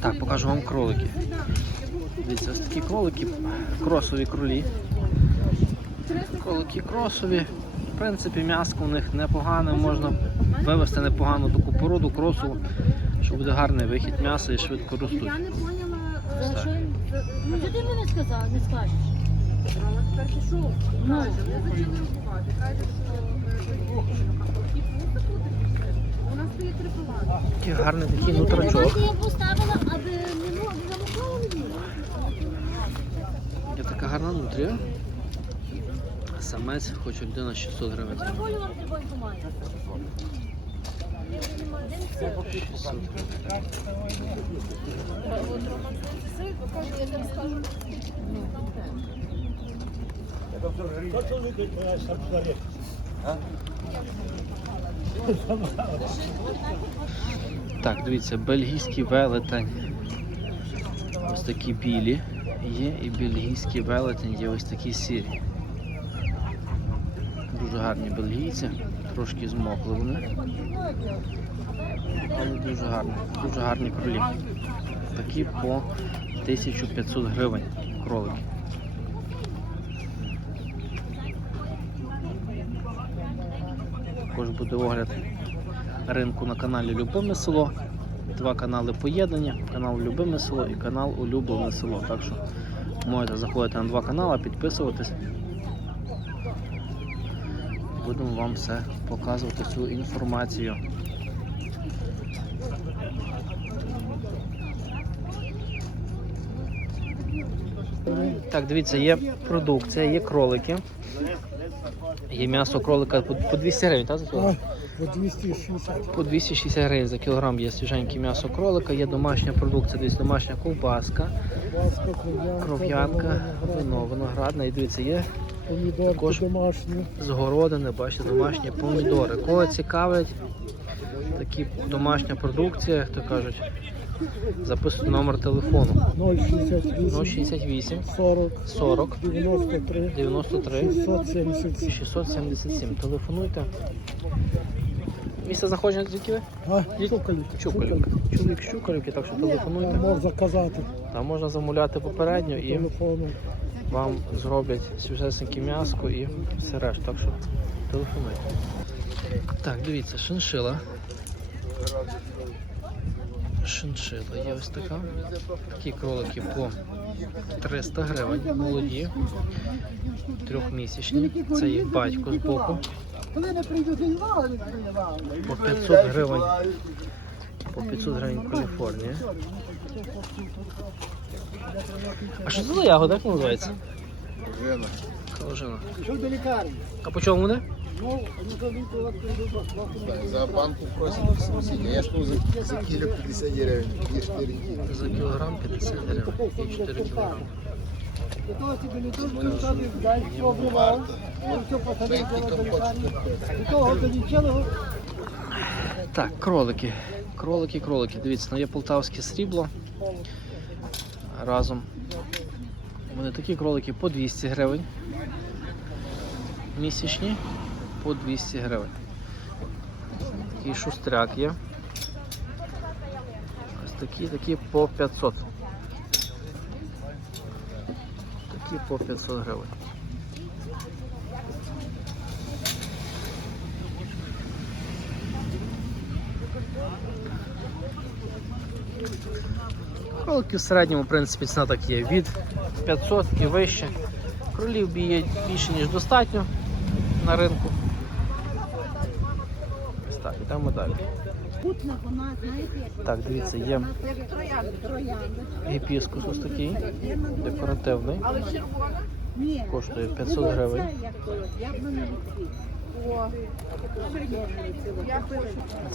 Так, покажу вам кролики. Дивіться, ось такі кролики, кросові кролі. Кролики кросові. В принципі, м'яско у них непогане, можна вивести непогану таку породу кросову, що буде гарний вихід м'яса і швидко ростуть. Я не поняла, е, що ну що ти мені сказав, не скажеш. Але тепер Ну. каже, ми почали рахувати. Каже, що е, і піти. У нас стоїть три палати. Такий гарний такий Ну, нутрачок. я поставила, аби не мені. Є така гарна нутрія. Самець хоче людина 600 гривень. Я волю вам тобою помаю. 600 гривень. Так, дивіться, бельгійський велетень. Ось такі білі є, і бельгійський велетень є ось такі сірі. Дуже гарні бельгійці, трошки змокли вони. Але дуже гарні, дуже гарні кролі. Такі по 1500 гривень кролики. Також буде огляд ринку на каналі Любиме село. Два канали поєднання, канал Любиме село і канал Улюблене село. Так що можете заходити на два канали, підписуватись. Будемо вам все показувати цю інформацію. Так, дивіться, є продукція, є кролики. Є м'ясо кролика по по 200 гривень, так? за кілограм? По 260. По 260 гривень за кілограм є свіженьке м'ясо кролика, є домашня продукція, десь домашня ковбаска, кров'янка, вино, вино, виноградна. І дивіться, є також- з городини, бачите, домашні помідори. Кого цікавить, такі домашня продукція, як то кажуть, записуйте номер телефону 068, 068 40, 40 93, 93 677. 677. Телефонуйте. Місце знаходження звідки ви? А, Чукалівка. Чукалівка. Чоловік з Чукалівки, так що телефонуйте. Можна заказати Там можна замовляти попередньо і телефоном. вам зроблять свіжесеньке м'яско і все решта. Так що телефонуйте. Так, дивіться, шиншила. Шиншила є ось така. Такі кролики по 300 гривень, молоді, трьохмісячні. Це їх батько з боку. По 500 гривень. По 500 гривень Каліфорнія. А що це за ягода, як називається? Калужина. А по чому буде? За банку просят 70. Я что за, за кило 50 гривен? Є 4 кило. За кілограм 50 гривень і 4 кілограми. Так, кролики. Кролики, кролики. Дивіться, ну є полтавське срібло. Разом. Вони такі кролики по 200 гривень. Місячні по 200 гривень. Такий шустряк є. Ось такі, такі по 500. Такі по 500 гривень. Кролики в середньому, в принципі, ціна так є від 500 і вище. Кролів б'є більше, ніж достатньо на ринку. Йдемо далі. Так, дивіться, є гіпіскус ось такий, декоративний. Коштує 500 гривень.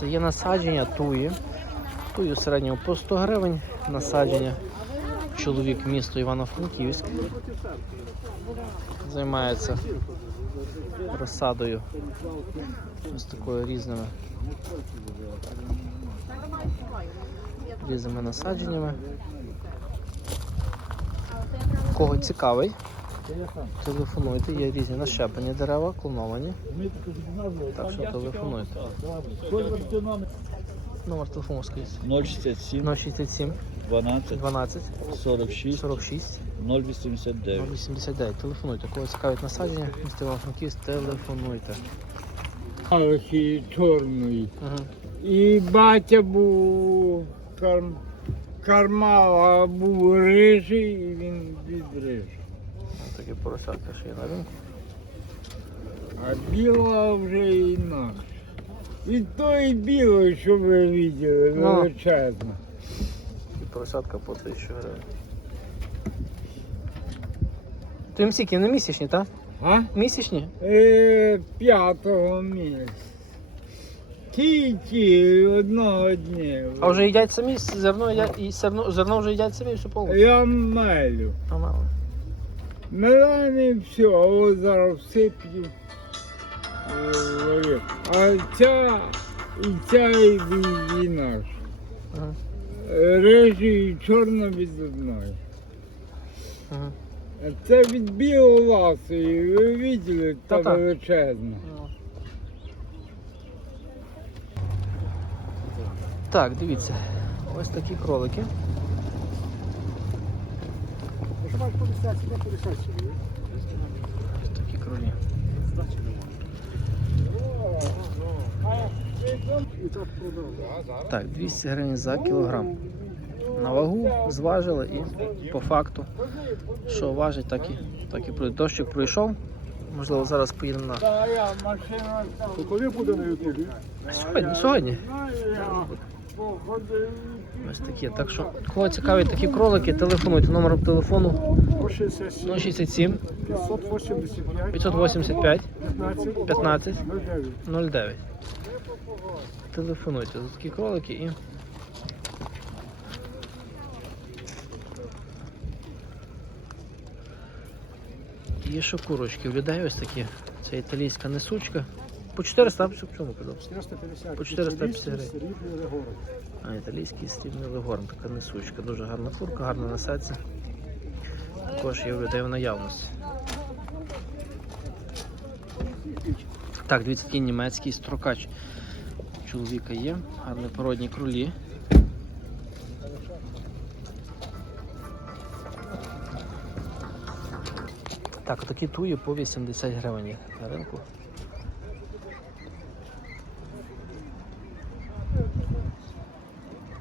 Це є насадження туї. В середньому по 100 гривень. Насадження. Чоловік місто Івано-Франківськ. Займається розсадою. Ось такою різними. Різними насадженнями. Кого цікавий, телефонуйте, є різні нащеплені дерева, клоновані. Так що телефонуйте. Номер телефону скажіть. 067 067 12 12 46 46 089. 089. Телефонуйте. Кого цікавить насадження, місто Івано-Франківськ, телефонуйте. Алхі чорної. Угу. І батя був карм... кармала був рижий, і він відрижав. Такі поросятка ще є на ринку. А біла вже інакше. І той білий, що ви бачили, Ну. Поросятка по 1000 гривень. То їм скільки, не місячні, так? А? Місячні? Е, п'ятого місяця. Ті-ті, одного дня. А вже їдять самі зерно, я- і зерно, зерно вже їдять самі все повністю. Я мелю. А мало. Мелений все, а ось зараз всиплю. Е, А ця і ця і і наш. Ага. Режі і чорна від одної. Ага. А це від білоласої, ви бачили, та Та-та. величезна. Так, дивіться. Ось такі кролики. Ось такі кролі. Так 200 гривень за кілограм. На вагу зважили і по факту, що важить, так і, так і пройде. Дощик пройшов. Можливо, зараз поїдемо на коли буде на ютубі? сьогодні. сьогодні. Ось такі. Так що, кого цікавить такі кролики, телефонуйте. Номер телефону 067 585, 585 15, 15 09. 09. Телефонуйте за такі кролики і. Є ще курочки. В людей ось такі. Це італійська несучка. По 400, а в чому подав? 450. По 450 гривень. Срібний Легород. А італійський стрібний легорн, така несучка. Дуже гарна курка, гарно несеться. Також є людей в наявності. Так, дивіться, такий німецький строкач. Чоловіка є, гарні породні кролі. Так, такі туї по 80 гривень на ринку.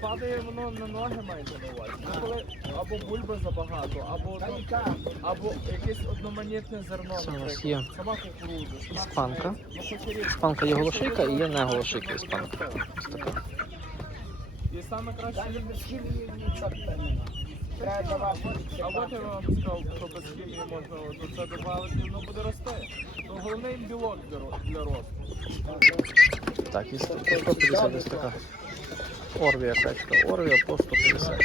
Падає воно на ноги маєте на увазі. Ну, коли або бульби забагато, або, так. або якесь одноманітне зерно. Це у нас є іспанка. Ну. Іспанка є голошика і є не голошика іспанка. Ось така. І саме краще, А от я вам сказав, що без хімії можна от це додати, і воно буде рости. То головний білок для, росту. Так, і 150 ось така. Орвія качка. Орвія по 150.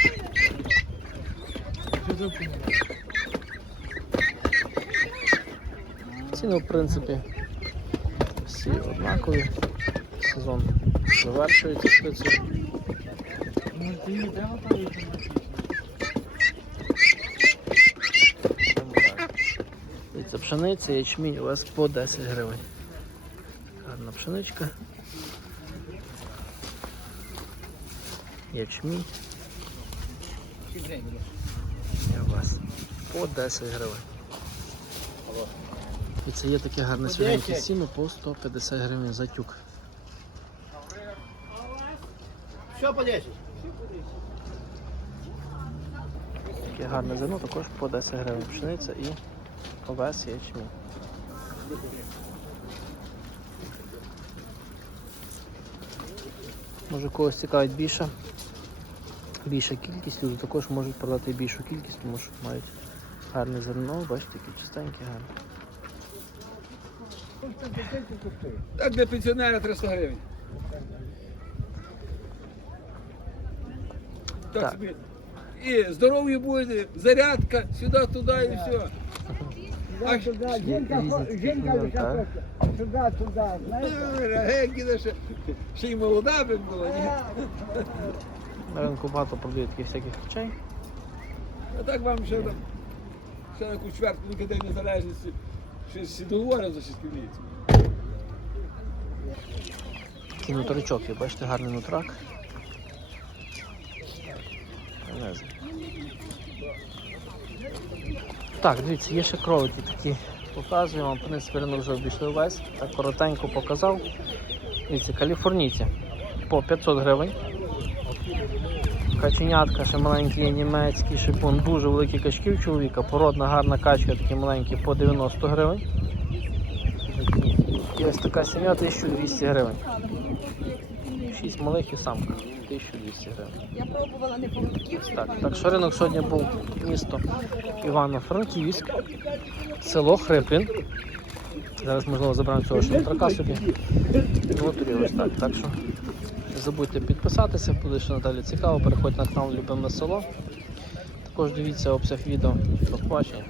Ціни, в принципі, всі однакові. Сезон завершується швидше. Дивіться, пшениця, ячмінь у вас по 10 гривень. Гарна пшеничка. Ячмінь. І у вас по 10 гривень. І це є таке гарне свіженьке сіно по 150 гривень за тюк. Що по 10? Таке гарне зерно також по 10 гривень пшениця і овес ячмінь. Може когось цікавить більше. Більша кількість, люди також можуть продати більшу кількість, тому що мають гарне зерно, бачите, які чистенькі, гарні. Так для пенсіонера 300 гривень. Так, Так. собі. І здоров'я буде, зарядка, сюди, туди і все. А сюди, жінка, жінка туди? Генькіна ще, ще й молода би була, ні? На ринку багато продають таких всяких речей. А так вам ще там, ще на якусь чверть День Незалежності, щось всі договорять за шістківниці. Такий нутрачок є, бачите, гарний нутрак. Не знаю. Так, дивіться, є ще кролики такі. Показую вам, в принципі, ринок вже обійшли весь. Так коротенько показав. Дивіться, каліфорнійці по 500 гривень. Каченятка, ще маленький є німецький шипун, дуже великі качки у чоловіка, породна гарна качка, такі маленькі по 90 гривень. І ось така сім'я 1200 гривень. Шість малих і самка 1200 гривень. Я пробувала не половків. Так, так що ринок сьогодні був місто Івано-Франківськ, село Хриплін. Зараз, можливо, заберемо цього шантрака собі. Ну, от і ось так. Так що не забудьте підписатися, буде ще надалі цікаво. Переходьте на канал Любиме село. Також дивіться обсяг відео. До побачення.